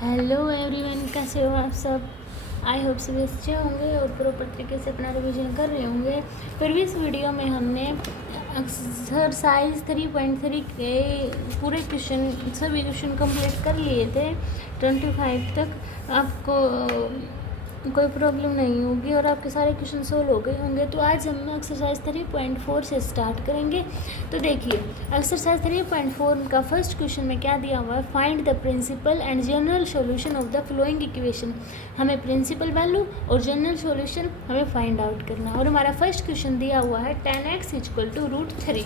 Hello everyone, कैसे हो आप सब। आई होप सभी अच्छे होंगे और प्रॉपर तरीके से अपना रिवीजन कर रहे होंगे। प्रीवियस वीडियो में हमने एक्सरसाइज 3.3 के पूरे क्वेश्चन सभी क्वेश्चन कंप्लीट कर लिए थे 25 तक। आपको कोई प्रॉब्लम नहीं होगी और आपके सारे क्वेश्चन सोल्व हो गए होंगे। तो आज हम एक्सरसाइज 3.4 से स्टार्ट करेंगे। तो देखिए, एक्सरसाइज 3.4 का फर्स्ट क्वेश्चन में क्या दिया हुआ है, find the principal and general solution of the flowing equation. हमें प्रिंसिपल वैल्यू और जनरल सॉल्यूशन हमें फाइंड आउट करना। और हमारा फर्स्ट क्वेश्चन दिया हुआ है 10x = √3।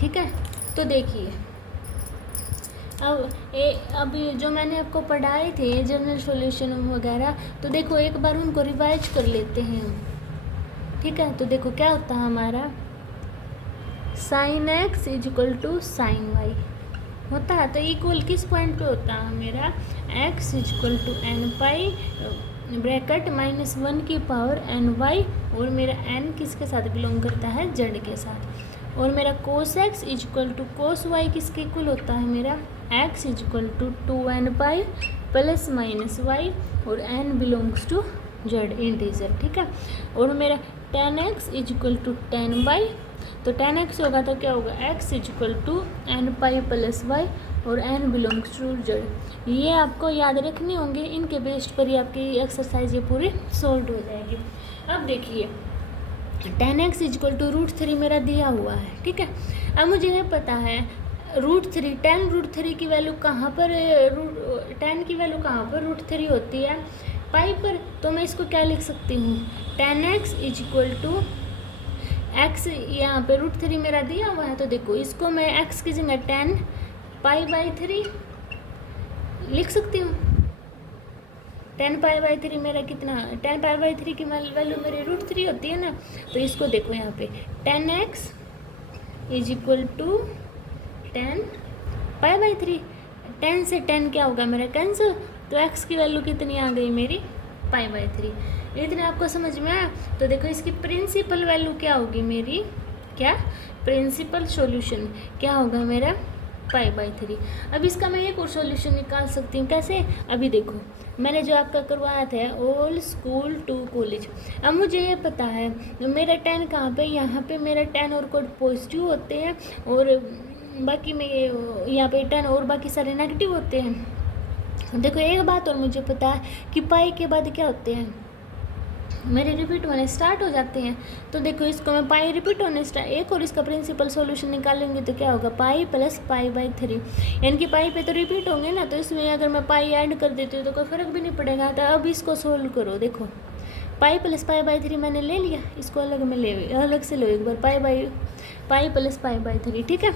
ठीक है, तो देखिए अब जो मैंने आपको पढ़ाए थे जनरल सॉल्यूशन वगैरह, तो देखो एक बार उनको रिवाइज कर लेते हैं हम। ठीक है, तो देखो क्या होता है हमारा, sin x = sin y होता है। तो इक्वल किस पॉइंट पे होता है मेरा, x = n ब्रैकेट -1 और मेरा n किसके साथ बिलोंग करता है, z के साथ। और मेरा cos x = cos y किसके इक्वल होता है मेरा, x = 2n पाई ± y और n belongs to z integer. ठीक है, और मेरा tan x = tan y, तो tan x होगा तो क्या होगा, x = n पाई + y और n बिलोंग्स टू z। ये आपको याद रखने होंगे, इनके बेस्ड पर ही आपकी एक्सरसाइज ये पूरी सॉल्व हो जाएगी। अब देखिए tan x = √3 मेरा दिया हुआ है। ठीक है, अब मुझे ये पता है √3 tan √3 की वैल्यू कहाँ पर, tan की वैल्यू कहाँ पर √3 होती है, पाई पर। तो मैं इसको क्या लिख सकती हूँ, tan x = x, यहाँ पे √3 मेरा दिया हुआ है, तो देखो इसको मैं x की जगह tan π/3 लिख सकती हूँ। tan π/3 मेरा कितना, tan π/3 की वैल्यू मेरी √3 होती है ना। तो इसको देखो यहाँ पे tan x = tan π/3, 10 से 10 क्या होगा मेरा कैंसिल, तो x की वैल्यू कितनी आ गई मेरी π/3। इतने आपको समझ में आया। तो देखो इसकी प्रिंसिपल वैल्यू क्या होगी मेरी, क्या प्रिंसिपल सॉल्यूशन क्या होगा मेरा π/3। अब इसका मैं एक और सॉल्यूशन निकाल सकती हूँ, कैसे, अभी देखो मैंने जो आपका करवाया था ऑल स्कूल टू कॉलेज। अब मुझे ये पता है मेरा 10 कहाँ पे, यहाँ पे मेरा 10 और कोड पॉजिटिव होते हैं और बाकी में यहाँ पे 10 और बाकी सारे नेगेटिव होते हैं। देखो एक बात और मुझे पता है कि पाई के बाद क्या होते हैं, मेरे रिपीट होने स्टार्ट हो जाते हैं। तो देखो इसको मैं पाई रिपीट होने स्टार्ट, एक और इसका प्रिंसिपल सॉल्यूशन निकालेंगे तो क्या होगा, पाई + π/3, यानी कि पाई पे तो रिपीट होंगे ना, तो इसमें अगर मैं पाई ऐड कर देती हूँ तो कोई फ़र्क भी नहीं पड़ेगा। तो अब इसको सोल्व करो, देखो पाई + π/3 मैंने ले लिया, इसको अलग से लो एक बार, पाई + π/3। ठीक है,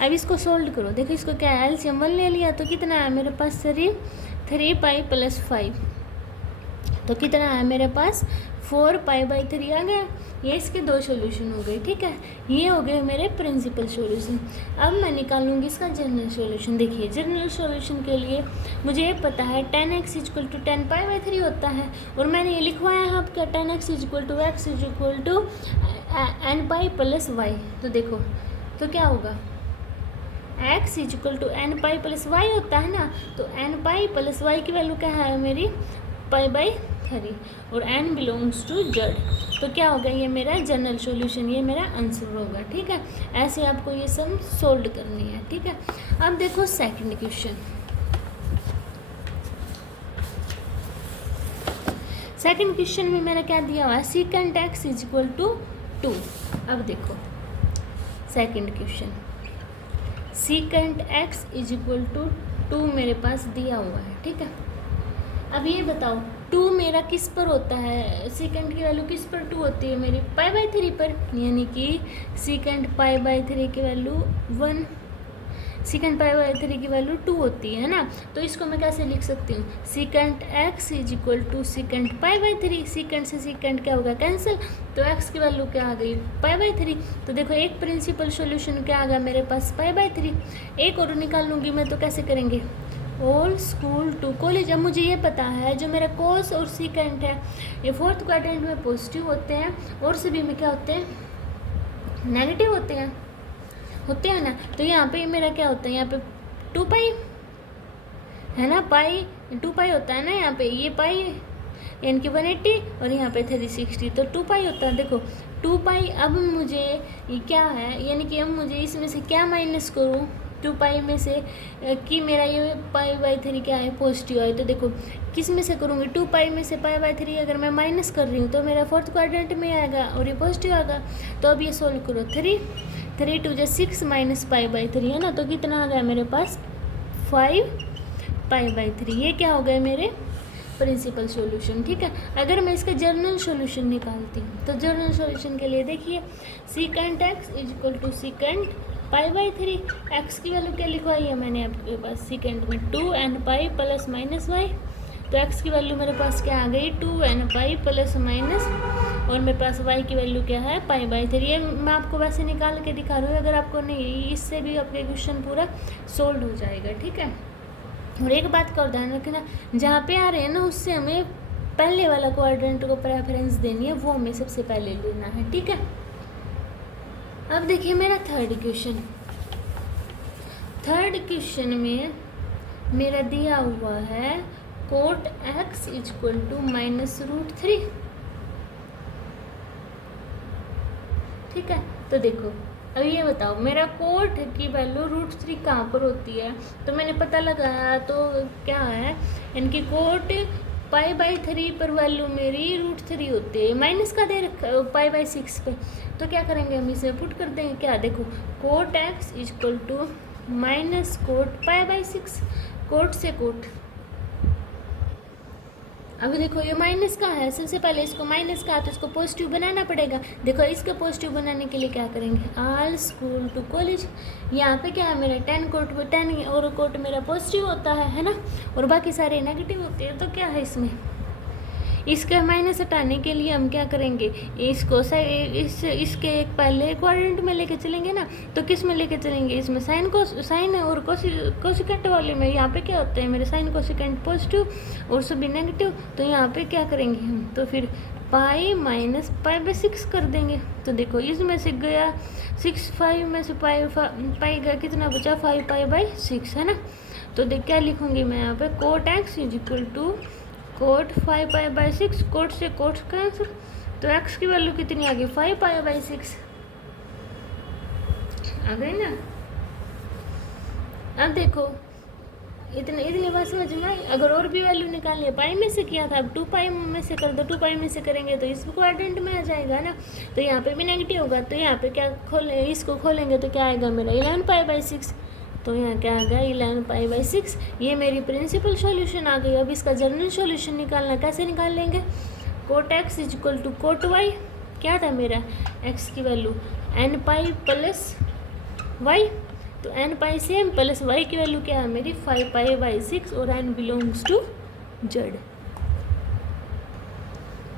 अब इसको सोल्व करो, देखो इसको क्या है, एलसीएम 1 ले लिया तो कितना है मेरे पास, 3 पाई + 5, तो कितना है मेरे पास 4 π/3 आ गया। ये इसके दो सॉल्यूशन हो गए। ठीक है, ये हो गए मेरे प्रिंसिपल सॉल्यूशन। अब मैं निकालूंगी इसका जनरल सॉल्यूशन। देखिए जनरल सॉल्यूशन के लिए मुझे ये पता है tan x = tan π/3 होता है, और मैंने ये लिखवाया है आपका tan x = x = n पाई + y। तो देखो तो क्या होगा, x = n पाई + y होता है ना, तो n पाई + y की वैल्यू क्या है मेरी π/3 और n बिलोंग्स टू z। तो क्या होगा, ये मेरा जनरल सॉल्यूशन, ये मेरा आंसर होगा। ठीक है, ऐसे आपको ये सब सोल्व करनी है। ठीक है, अब देखो सेकंड क्वेश्चन। सेकंड क्वेश्चन में मेरा क्या दिया हुआ है, secant x = 2। अब देखो सेकंड क्वेश्चन, secant x = 2 मेरे पास दिया हुआ है। ठीक है, अब ये बताओ 2 मेरा किस पर होता है, सेकंड की वैल्यू किस पर 2 होती है मेरी, π/3 पर, यानी कि सेकंड π/3 की वैल्यू 1, सेकंड π/3 की वैल्यू 2 होती है ना। तो इसको मैं कैसे लिख सकती हूँ, secant x = secant π/3, सेकंड से सेकंड क्या होगा कैंसिल, तो x की वैल्यू क्या आ गई π/3। तो देखो एक प्रिंसिपल सॉल्यूशन क्या आ गया मेरे पास π/3। एक और निकाल लूँगी मैं, तो कैसे करेंगे, ऑल स्कूल टू कॉलेज। अब मुझे ये पता है जो मेरा कोस और सीकेंट है ये फोर्थ क्वाड्रेंट में पॉजिटिव होते हैं और सभी में क्या होते हैं, नेगेटिव होते हैं ना। तो यहाँ पे मेरा क्या होता है, यहाँ पे 2 पाई है ना, पाई 2 पाई होता है ना यहाँ पे, ये पाई यानी कि 180 और यहाँ पे 360, तो 2 पाई होता है। देखो 2 पाई, अब मुझे ये क्या है, यानी कि अब मुझे इसमें से क्या माइनस करूँ 2 पाई में से, कि मेरा ये पाई/3 क्या है, पॉजिटिव है। तो देखो किस में से करूँगी, 2 पाई में से पाई/3 अगर मैं माइनस कर रही हूँ तो मेरा फोर्थ क्वाड्रेंट में आएगा और ये पॉजिटिव आएगा। तो अब ये सोल्व करो, 3 2 जा 6 माइनस पाई/3 है ना, तो कितना आ गया मेरे पास 5 पाई/3। ये क्या हो गए मेरे प्रिंसिपल सॉल्यूशन। ठीक है, अगर मैं इसका जर्नल सॉल्यूशन निकालती हूँ तो जर्नल सॉल्यूशन के लिए देखिए, secant x is equal to secant पाई/3। एक्स की वैल्यू क्या लिखवाई है मैंने आपके पास सीकेंट में 2n pi plus minus y. तो एक्स की वैल्यू मेरे पास क्या आ गई 2n पाई प्लस माइनस, और मेरे पास वाई की वैल्यू क्या है पाई/3। ये मैं आपको वैसे निकाल के दिखा रही हूँ, अगर आपको नहीं, इससे भी आपका क्वेश्चन पूरा सोल्व हो जाएगा। ठीक है, और एक बात का ध्यान रखना, जहाँ पे आ रहे हैं ना उससे हमें पहले वाला क्वाड्रेंट को प्रेफरेंस देनी है, वो हमें सबसे पहले लेना है। ठीक है, अब देखिए मेरा थर्ड क्वेश्चन में मेरा दिया हुआ है कोट एक्स इक्वल टू -√3। ठीक है, तो देखो अब ये बताओ मेरा कोट की वैल्यू √3 कहाँ पर होती है, तो मैंने पता लगाया तो क्या है, इनकी कोट पाई/3 पर वैल्यू मेरी √3 होती है, माइनस का दे रखा पाई/6 पे। तो क्या करेंगे हम इसे पुट कर देंगे, क्या देखो cot x equal to minus cot पाई/6, कोट से कोट। अभी देखो ये माइनस का है, सबसे पहले इसको माइनस का तो इसको पॉजिटिव बनाना पड़ेगा। देखो इसको पॉजिटिव बनाने के लिए क्या करेंगे, ऑल स्कूल टू कॉलेज। यहाँ पे क्या है मेरा 10 कोट, 10 और कोट मेरा पॉजिटिव होता है ना, और बाकी सारे नेगेटिव होते हैं। तो क्या है इसमें, इसका माइनस हटाने के लिए हम क्या करेंगे, इसको इसके एक पहले क्वाड्रेंट में लेके चलेंगे ना, तो किस में लेके चलेंगे, इसमें साइन और कोसिकेंट वाले में। यहाँ पे क्या होते हैं मेरे साइन कोसिकेंट पॉजिटिव और सभी नेगेटिव, तो यहाँ पे क्या करेंगे हम, तो फिर पाई माइनस पाई/6 कर देंगे। तो देखो इसमें से गया 6, 5 में से पाई गया, कितना बचा 5 पाई/6 है ना। तो देख क्या लिखूंगी मैं यहाँ पे, cot x is equal to cot 5 पाई/6, कोट से कोट कैंसिल, तो एक्स की वैल्यू कितनी आ गई 5 पाई/6 आ गई ना। अब देखो इतनी बात समझ में आई। अगर और भी वैल्यू निकालनी है, पाई में से किया था, अब 2 पाई में से कर दो, 2 पाई में से करेंगे तो इस क्वाड्रेंट में आ जाएगा ना, तो यहाँ पे भी नेगेटिव होगा। तो यहाँ पे क्या इसको खोलेंगे तो क्या आएगा मेरा 11 पाई/6, तो यहाँ क्या आ गया 11 पाई/6। ये मेरी प्रिंसिपल सॉल्यूशन आ गई। अब इसका जर्नल सॉल्यूशन निकालना, कैसे निकाल लेंगे, cot x is equal to cot y, क्या था मेरा एक्स की value n pi plus y, तो n pi same plus y की वैल्यू क्या है मेरी 5 पाई/6, और n बिलोंग्स टू जेड।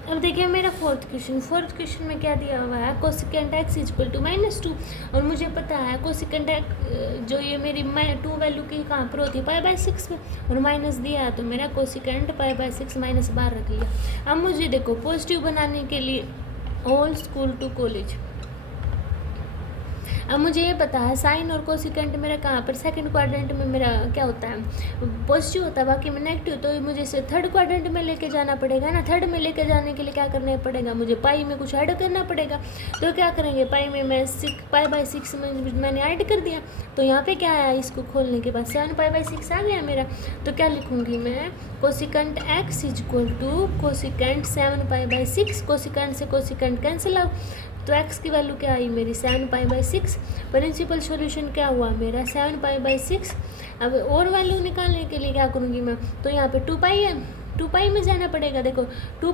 अब देखिए मेरा फोर्थ क्वेश्चन में क्या दिया हुआ है, cosecant x is equal to -2, और मुझे पता है कोसिकेंट एक्स जो ये मेरी 2 वैल्यू की कहाँ पर होती है पाई/6 पे, और माइनस दिया है तो मेरा कोसिकेंट पाई/6 माइनस बाहर रख लिया। अब मुझे देखो पॉजिटिव बनाने के लिए ऑल स्कूल टू कॉलेज, अब मुझे ये पता है साइन और कोसिकेंट मेरा कहाँ पर सेकंड क्वाड्रेंट में मेरा क्या होता है पॉजिटिव होता है, बाकी में नेगेटिव, तो मुझे इसे थर्ड क्वाड्रेंट में लेके जाना पड़ेगा ना। थर्ड में लेके जाने के लिए क्या करना पड़ेगा, मुझे पाई में कुछ ऐड करना पड़ेगा। तो क्या करेंगे, पाई में मैं पाई/6 में मैंने ऐड कर दिया, तो यहाँ पे क्या आया, इसको खोलने के बाद 7 पाई/6 आ गया मेरा। तो क्या लिखूँगी मैं, cosecant x is equal to cosecant 7 पाई/6, कोसिकेंट से कोसिकेंट कैंसिल आउट, तो x की वैल्यू क्या आई मेरी 7 पाई/6। प्रिंसिपल सॉल्यूशन क्या हुआ मेरा 7 पाई/6। अब और वैल्यू निकालने के लिए क्या करूँगी मैं, तो यहाँ पे 2 पाई है, 2 पाई में जाना पड़ेगा। देखो 2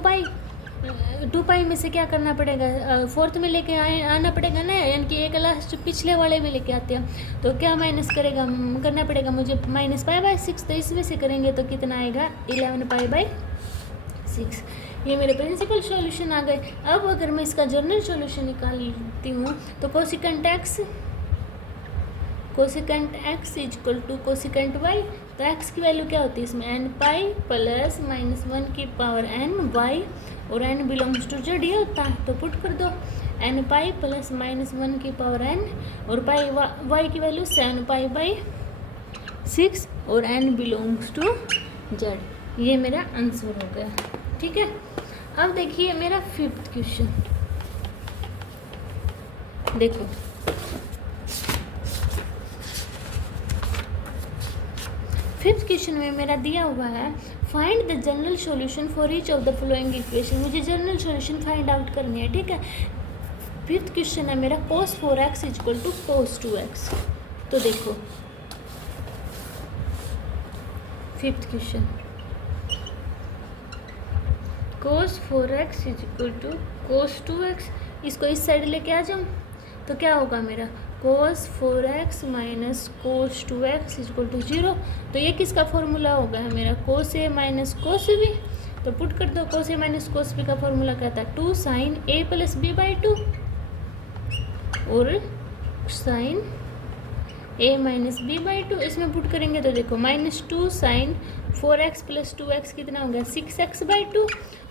पाई में से क्या करना पड़ेगा, फोर्थ में लेके आना पड़ेगा ना, यानी कि एक लास्ट पिछले वाले में लेके आते हैं। तो क्या माइनस करना पड़ेगा मुझे माइनस पाई/6, तो इसमें से करेंगे तो कितना आएगा 11 पाई/6। ये मेरे प्रिंसिपल सॉल्यूशन आ गए। अब अगर मैं इसका जर्नल सॉल्यूशन निकालती हूँ तो cosecant x is equal to cosecant y, तो एक्स की वैल्यू क्या होती है इसमें n पाई प्लस -1 की पावर n वाई, और n बिलोंग्स टू जेड ये होता है, तो पुट कर दो n पाई प्लस -1 की पावर n, और पाई वाई की वैल्यू 7 पाई/6, और n बिलोंग्स टू z। ये मेरा आंसर हो गया। ठीक है, अब देखिए मेरा 5th क्वेश्चन। देखो फिफ्थ क्वेश्चन में मेरा दिया हुआ है find the general solution for each of the following equation. मुझे जनरल सॉल्यूशन फाइंड आउट करनी है। ठीक है, फिफ्थ क्वेश्चन है मेरा cos 4x equal to cos 2x। तो देखो fifth question cos 4x equal to cos 2x, इसको इस साइड लेके आ जाऊँ तो क्या होगा मेरा cos 4x minus cos 2x equal to 0। तो ये किसका फॉर्मूला होगा मेरा cos a minus cos b। तो पुट कर दो, cos a minus cos b का फॉर्मूला क्या था 2 sin a plus b by 2 और sin a minus b by 2। इसमें पुट करेंगे तो देखो -2 sin 4x प्लस 2x कितना हो गया 6x बाई 2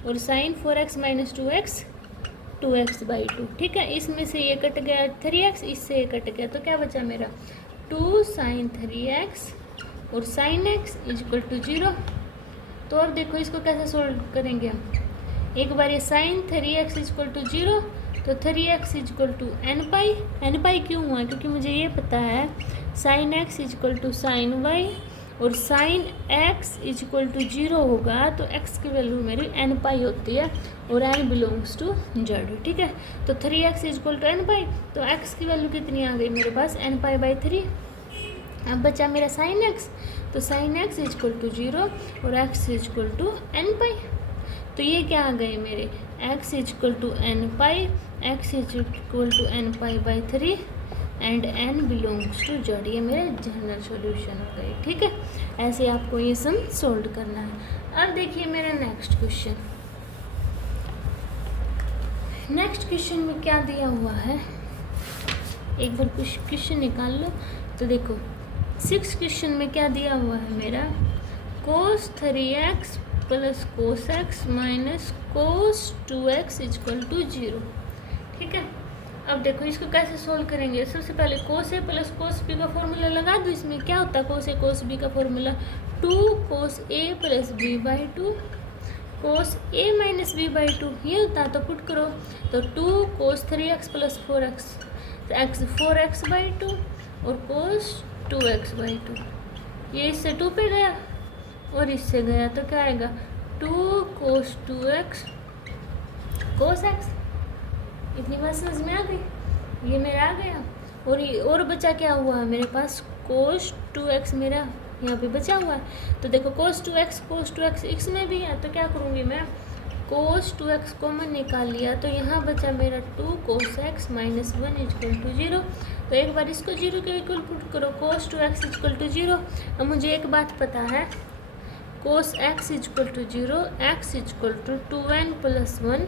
और sin 4x minus 2x by 2। ठीक है, इसमें से ये कट गया 3x, इससे ये कट गया तो क्या बचा मेरा 2 sin 3x और sin x इक्वल टू 0। तो अब देखो इसको कैसे सोल्व करेंगे हम। एक बार ये sin 3x इक्वल टू 0 तो 3x इक्वल टू n पाई क्यों हुआ, क्योंकि मुझे ये पता है sin x equal to sin y और sin x इक्वल टू 0 होगा तो x की वैल्यू मेरी n पाई होती है और n बिलोंग्स टू z। ठीक है, तो 3x equal to n pi, तो x की वैल्यू कितनी आ गई मेरे पास n पाई बाई 3। अब बचा मेरा sin x, तो sin x इक्वल टू 0 और x equal to n pi. तो ये क्या आ गए मेरे x equal to n pi, x equal to n pi by 3 and n belongs to z। ये मेरे जनरल सॉल्यूशन हो गए। ठीक है, ऐसे आपको ये सम सोल्व करना है। अब देखिए मेरा नेक्स्ट क्वेश्चन। नेक्स्ट क्वेश्चन में क्या दिया हुआ है, एक बार कुछ क्वेश्चन निकाल लो। तो देखो 6th क्वेश्चन में क्या दिया हुआ है मेरा cos 3x plus cos x minus cos 2x equal to 0। ठीक है, अब देखो इसको कैसे सोल्व करेंगे। सबसे पहले cos a plus cos b का फॉर्मूला लगा दो। इसमें क्या होता है cos a cos b का formula 2 cos a plus b by 2 cos a minus b by 2 ये होता है। तो पुट करो तो 2 cos 3x प्लस 4x तो x 4x बाई 2 और cos 2x बाई 2। ये इससे 2 पे गया और इससे गया तो क्या आएगा 2 cos 2x cos x। इतनी बात समझ में आ गई, ये मेरा आ गया। और बचा क्या हुआ है मेरे पास cos 2x मेरा यहाँ पे बचा हुआ है। तो देखो cos 2x x में भी है, तो क्या करूँगी मैं cos 2x कॉमन निकाल लिया तो यहाँ बचा मेरा 2 cos x minus 1 equal to 0। तो एक बार इसको 0 के इक्वल पुट करो cos 2x इक्वल टू 0। अब मुझे एक बात पता है cos x equal to 0 x equal to 2n plus 1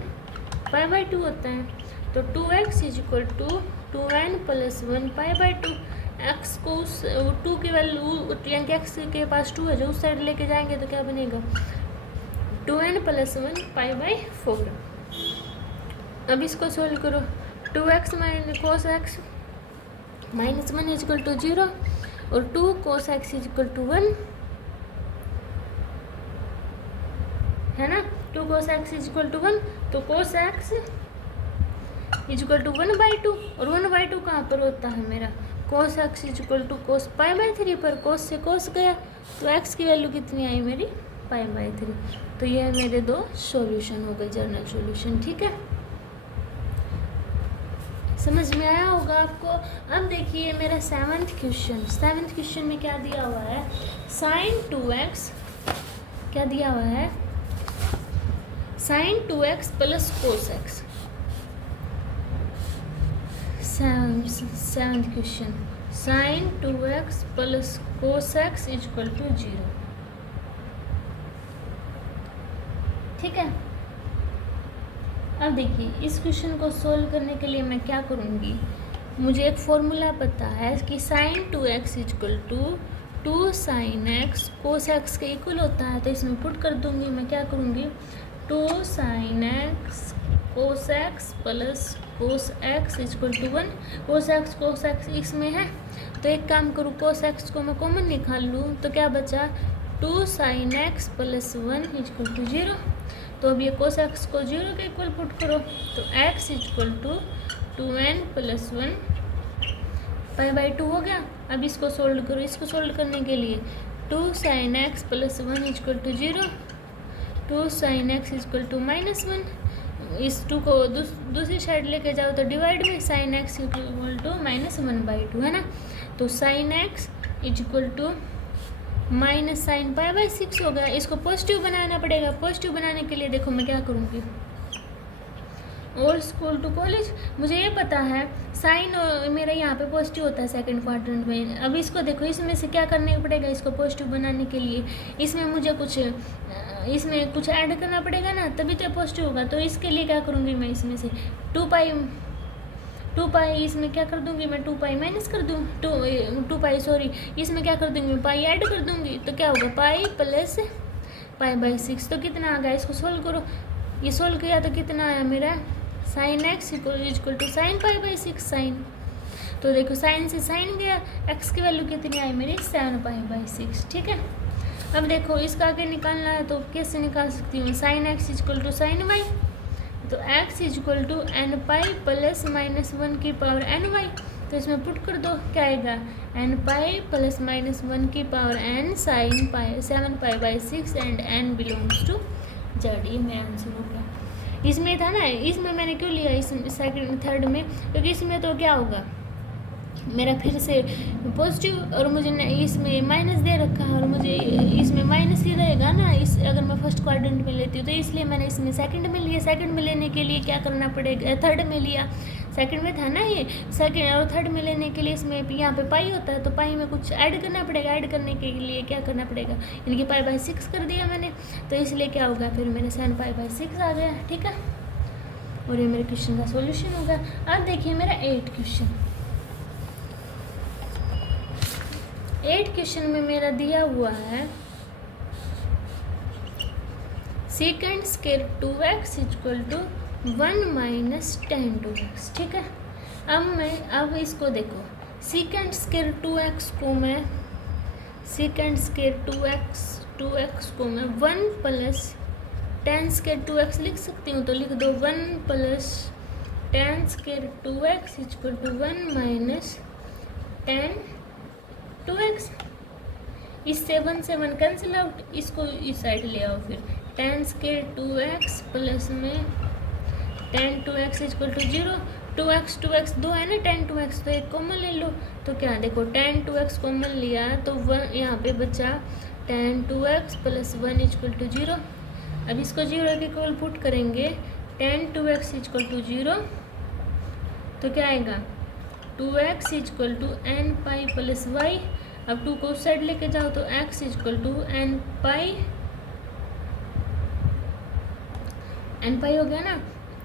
pi by 2 होता है। तो 2x equal to 2n plus 1 pi by 2। x को उस 2 की वैल्यू यानी कि x के पास 2 है जो उस साइड लेके जाएंगे तो क्या बनेगा 2n प्लस 1 पाई बाई 4। अब इसको सोल्व करो 2x minus cos x minus 1 equal to 0 और 2 cos x इक्वल टू 1 है ना। 2 cos x इक्वल टू 1 तो cos x equal to 1 by 2 और 1 बाई 2 कहाँ पर होता है मेरा cos x equal to cos pi by 3 पर cos से cos गया तो x की वैल्यू कितनी आई मेरी पाई बाई 3। तो ये मेरे 2 सॉल्यूशन हो गए जनरल सॉल्यूशन। ठीक है, समझ में आया होगा आपको। अब देखिए मेरा 7th क्वेश्चन। 7th क्वेश्चन में क्या दिया हुआ है sin 2x क्या दिया हुआ है sin 2x plus cos x। 7th question sin 2x plus cos x equal to 0। ठीक है, अब देखिए इस क्वेश्चन को सोल्व करने के लिए मैं क्या करूँगी, मुझे एक फॉर्मूला पता है कि sin 2x equal to 2 sin x cos x के इक्वल होता है। तो इसमें पुट कर दूँगी मैं क्या करूँगी 2 sin x cos x plus cos x is equal to 1। Cos x इसमें है, तो एक काम करूँ, कोस एक्स को मैं कॉमन निकाल लूँ, तो क्या बचा 2 sine x plus 1 is equal to 0। तो अब ये कोस एक्स को 0 के इक्वल पुट करो, तो x is equal to 2n plus 1 pi by 2 हो गया। अब इसको सोल्व करो, इसको सोल्व करने के लिए 2 sine x plus 1 is equal to 0, 2 sine x is equal to minus 1। इस 2 को दूसरी साइड लेके जाओ तो डिवाइड में sine x equal to minus 1/2 है ना। तो sine x equal to minus sine pi by 6 हो गया। इसको पॉजिटिव बनाना पड़ेगा। पॉजिटिव बनाने के लिए देखो मैं क्या करूँगी, ओल्ड स्कूल टू कॉलेज, मुझे ये पता है साइन मेरा यहाँ पे पॉजिटिव होता है सेकंड क्वाड्रेंट में। अब इसको देखो, इसमें से क्या करने पड़ेगा, इसको पॉजिटिव बनाने के लिए इसमें मुझे कुछ ऐड करना पड़ेगा ना, तभी तो पॉजिटिव होगा। तो इसके लिए क्या करूँगी मैं, इसमें से 2 पाई इसमें क्या कर दूँगी मैं, 2 पाई माइनस कर दूँ, 2 पाई सॉरी, इसमें क्या कर दूँगी, पाई ऐड कर दूँगी, तो क्या होगा पाई प्लस पाई बाई 6। तो कितना आ गया, इसको सोल्व करो। ये सोल्व किया तो कितना आया मेरा, sine x equal to sine pi by 6 sine. तो देखो साइन से साइन गया, एक्स की वैल्यू कितनी आई मेरी 7 पाई बाई 6। ठीक है, अब देखो इसका आगे निकालना है, तो कैसे निकाल सकती हूँ, sine x equal to sine y, तो x equal to n pi plus minus 1 की पावर एन वाई। तो इसमें पुट कर दो, क्या आएगा एन पाई प्लस माइनस 1 की power n sine pi 7 pi by 6 and n belongs to z. ये मेरा आंसर हो गया। इसमें था ना, इसमें मैंने क्यों लिया इस सेकंड थर्ड में, क्योंकि इसमें तो क्या होगा मेरा फिर से पॉजिटिव, और मुझे इसमें माइनस दे रखा है, और मुझे इसमें माइनस ही रहेगा ना इस अगर मैं फर्स्ट क्वाड्रेंट में लेती हूँ, तो इसलिए मैंने इसमें सेकंड में लिया। सेकंड में लेने के लिए क्या करना पड़ेगा, थर्ड में लिया, सेकंड में था ना ये, सेकंड और थर्ड में लेने के लिए इसमें यहाँ पे पाई होता है, तो पाई में कुछ ऐड करना पड़ेगा। ऐड करने के लिए क्या करना पड़ेगा, यानी कि पाई बाई 6 कर दिया मैंने, तो इसलिए क्या होगा फिर मेरे 7 पाई बाई 6 आ गया। ठीक है, और ये मेरे क्वेश्चन का सॉल्यूशन होगा। अब देखिए मेरा 8 क्वेश्चन में मेरा दिया हुआ है second square 2x equal to 1 minus 10 2x। ठीक है, अब इसको देखो, सेकेंड स्केयर 2x को मैं 1 प्लस 10 स्केयर 2x लिख सकती हूँ, तो लिख दो 1 plus 10 square 2x equal to 1 minus 10 2x। इससे 1 से 1 कैंसिल आउट, इसको इस साइड ले आओ, फिर 10 स्केयर 2x प्लस में 10 2x इक्वल टू 0। 2x 2 है ना, 10 2x, तो एक कॉमन ले लो, तो क्या देखो 10 2x कॉमन लिया तो 1 यहाँ पे बचा 10 2x प्लस 1 इक्वल टू 0। अब इसको 0 के इक्वल पुट करेंगे, 10 2x इक्वल टू 0, तो क्या आएगा 2x equal to n pi plus y. अब 2 को उस साइड लेके जाओ, तो x equal to n pi हो गया ना,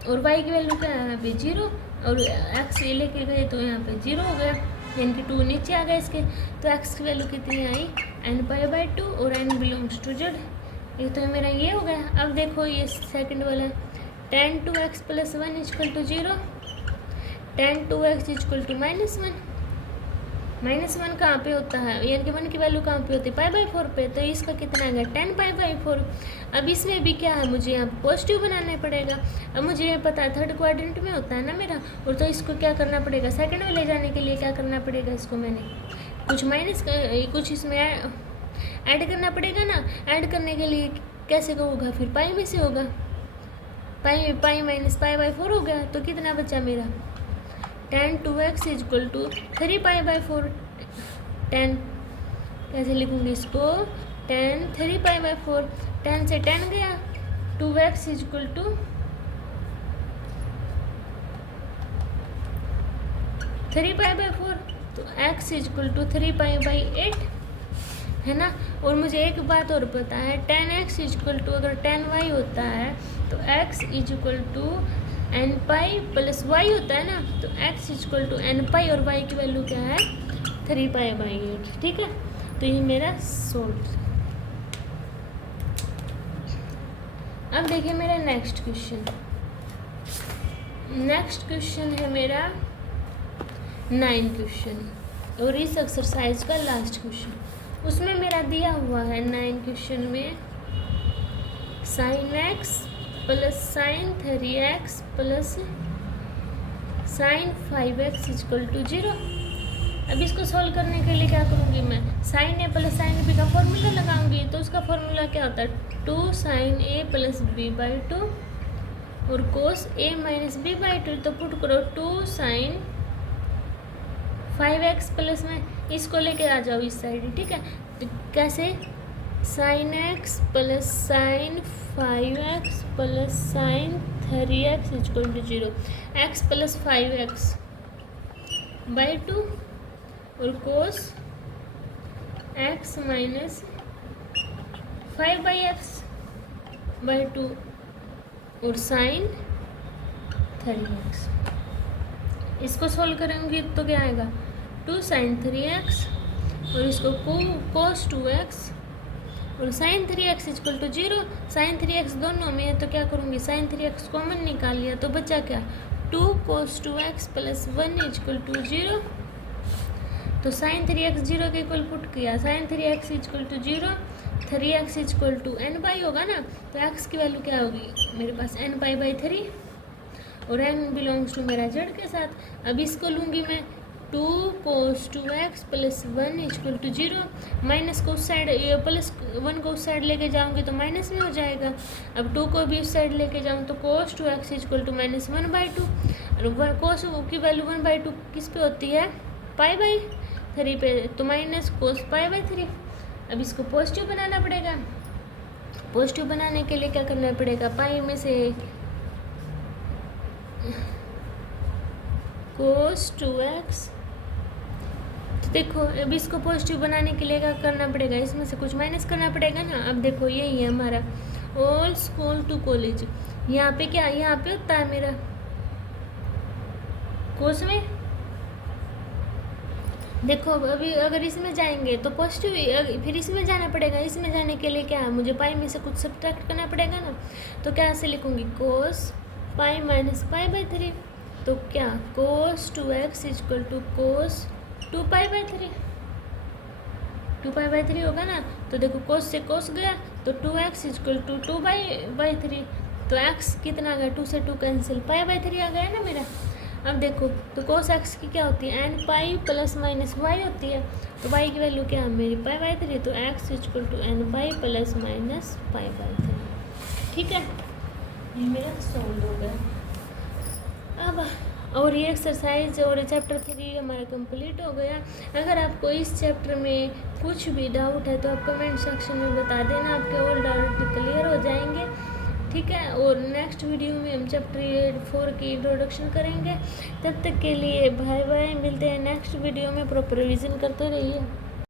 और y की वैल्यू क्या है यहाँ पे 0, और x ये लेके गए तो यहाँ पे 0 हो गया, यानी कि 2 नीचे आ गया इसके, तो x की वैल्यू कितनी आई एन पाई बाई 2 और n बिलोंग्स टू जेड। ये तो मेरा ये हो गया। अब देखो ये सेकंड वाला 10 2x plus 1 equal to 0, 10 2x equal to minus 1। Minus 1 कहाँ पे होता है, यानी कि 1 की वैल्यू कहाँ पे होती है पाई बाई 4 पे, तो इसका कितना आ गया 10 पाई बाई 4। अब इसमें भी क्या है, मुझे यहाँ पॉजिटिव बनाना पड़ेगा। अब मुझे ये पता है थर्ड क्वाड्रेंट में होता है ना मेरा, और तो इसको क्या करना पड़ेगा, सेकंड में ले जाने के लिए क्या करना पड़ेगा, इसको मैंने कुछ माइनस कुछ इसमें ऐड करना पड़ेगा ना। ऐड करने के लिए कैसे होगा, फिर पाई में से होगा, पाई माइनस पाई बाई 4 हो गया, तो कितना बचा मेरा 10 2x equal to 3 pi by 4। 10 कैसे लिखूँगी इसको, 10 3 पाई बाई 4, 10 से 10 गया, 2x equal to 3 pi by 4, तो x equal to 3 pi by 8 है ना। और मुझे एक बात और पता है, 10x इक्वल टू अगर 10y होता है तो x equal to n pi plus y होता है ना, तो x equal to n pi और y की वैल्यू क्या है 3 पाई बाई 8। ठीक है, तो ये मेरा सोल्व। अब देखिए मेरा नेक्स्ट क्वेश्चन, नेक्स्ट क्वेश्चन है मेरा 9 क्वेश्चन और इस एक्सरसाइज का लास्ट क्वेश्चन। उसमें मेरा दिया हुआ है 9 क्वेश्चन में sin x plus sin 3x plus sin 5x equal to 0। अब इसको सॉल्व करने के लिए क्या करूँगी मैं, sin a plus sin b का फॉर्मूला लगाऊंगी। तो उसका फॉर्मूला क्या होता है 2 sin a plus b by 2 और cos a minus b by 2। तो पुट करो 2 sin 5x प्लस में इसको लेके आ जाओ इस साइड, ठीक है। तो कैसे sin x plus sin 5x plus sin 3x equal to 0। x plus 5x by 2 और cos x minus 5 by x by 2 और sin 3x। इसको सोल्व करेंगे तो क्या आएगा 2 sin 3x और इसको cos 2x और sin 3x equal to 0। sin 3x दोनों में है तो क्या करूँगी sin 3x कॉमन निकाल लिया तो बचा क्या 2 cos 2x plus 1 equal to 0। तो sin 3x 0 के इक्वल पुट किया, sin 3x equal to 0, 3x equal to n pi होगा ना। तो x की वैल्यू क्या होगी मेरे पास n पाई बाई 3 और n बिलोंग्स टू मेरा z के साथ। अब इसको लूँगी मैं 2 cos 2x plus 1 equal to 0। Minus को उस साइड प्लस 1 को उस साइड लेके जाऊँगी तो माइनस में हो जाएगा। अब 2 को भी उस साइड लेके जाऊँ तो cos 2x equal to minus 1 by 2 और cos की वैल्यू 1 बाई 2 किस पे होती है पाई बाई 3 पे, तो माइनस cos पाई बाई 3। अब इसको पॉजिटिव बनाना पड़ेगा। पॉजिटिव बनाने के लिए क्या करना पड़ेगा पाई में से cos 2x। तो देखो अब इसको पॉजिटिव बनाने के लिए क्या करना पड़ेगा, इसमें से कुछ माइनस करना पड़ेगा ना। अब देखो यही है हमारा ऑल स्कूल टू कॉलेज। यहाँ पे क्या यहाँ पे होता है मेरा कोस में। देखो अभी अगर इसमें जाएंगे तो पॉजिटिव, फिर इसमें जाना पड़ेगा। इसमें जाने के लिए क्या है मुझे पाई में से कुछ सब्ट्रैक्ट करना पड़ेगा ना। तो क्या ऐसे लिखूँगी कोस पाई माइनस पाई बाई 3। तो क्या cos 2x equal to cos 2 pi by 3, 2 pi by 3 होगा ना। तो देखो cos से cos गया तो 2x इक्वल टू 2 बाई 3। तो x कितना आ गया 2 से 2 कैंसिल पाई बाई 3 आ गया ना मेरा। अब देखो तो cos x की क्या होती है n pi plus minus y होती है। तो y की वैल्यू क्या है मेरी पाई बाई 3। तो x equal to n pi plus minus pi by 3, ठीक है। ये मेरा सॉल्व हो गया। अब और ये एक्सरसाइज और चैप्टर 3 हमारा कंप्लीट हो गया। अगर आपको इस चैप्टर में कुछ भी डाउट है तो आप कमेंट सेक्शन में बता देना, आपके ऑल डाउट क्लियर हो जाएंगे, ठीक है। और नेक्स्ट वीडियो में हम चैप्टर 4 की इंट्रोडक्शन करेंगे। तब तक के लिए बाय बाय, मिलते हैं नेक्स्ट वीडियो में। प्रॉपर रिवीजन करते रहिए।